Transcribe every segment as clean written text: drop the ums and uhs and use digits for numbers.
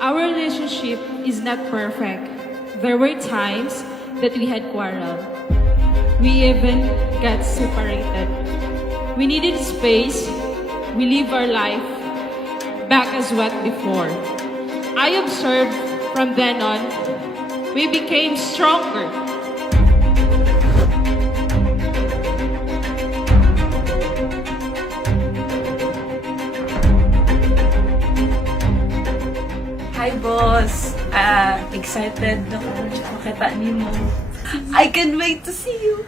Our relationship is not perfect. There were times that we had quarreled. We even got separated. We needed space. We live our life back as what before. I observed from then on, we became stronger. Hi, boss. Excited na ko makita niyo. I can't wait to see you.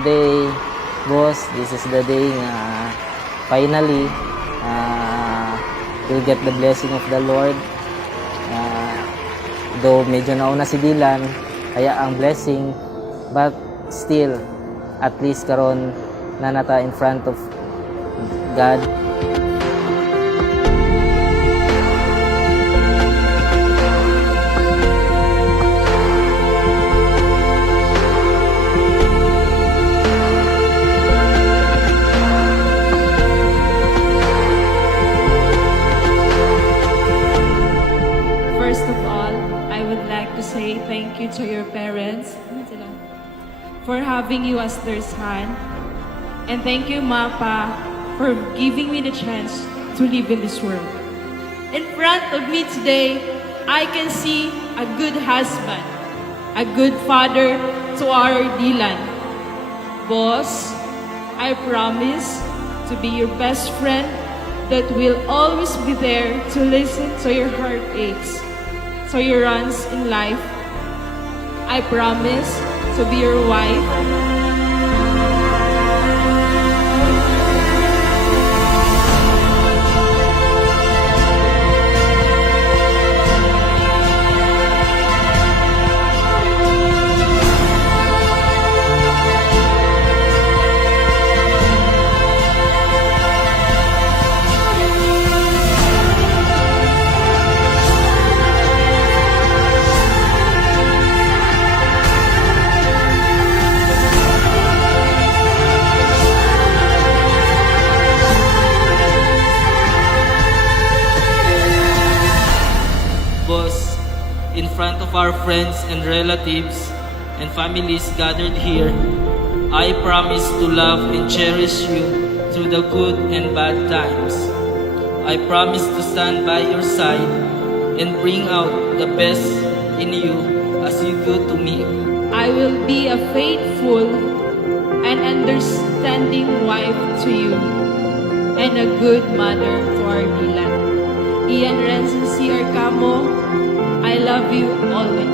Today, boss, this is the day na finally we'll get the blessing of the Lord. Though medyo nauna si Dylan, kaya ang blessing, but still, at least karon na nata in front of God. First of all, I would like to say thank you to your parents for having you as their son. And thank you, Mapa, for giving me the chance to live in this world. In front of me today, I can see a good husband, a good father to our Dylan. Boss, I promise to be your best friend that will always be there to listen to your heartaches, to your runs in life. I promise to be your wife. Boss, in front of our friends and relatives and families gathered here, I promise to love and cherish you through the good and bad times. I promise to stand by your side and bring out the best in you as you do to me. I will be a faithful and understanding wife to you and a good mother to our Dylan. Ian Renzo C. Arcamo, I love you always.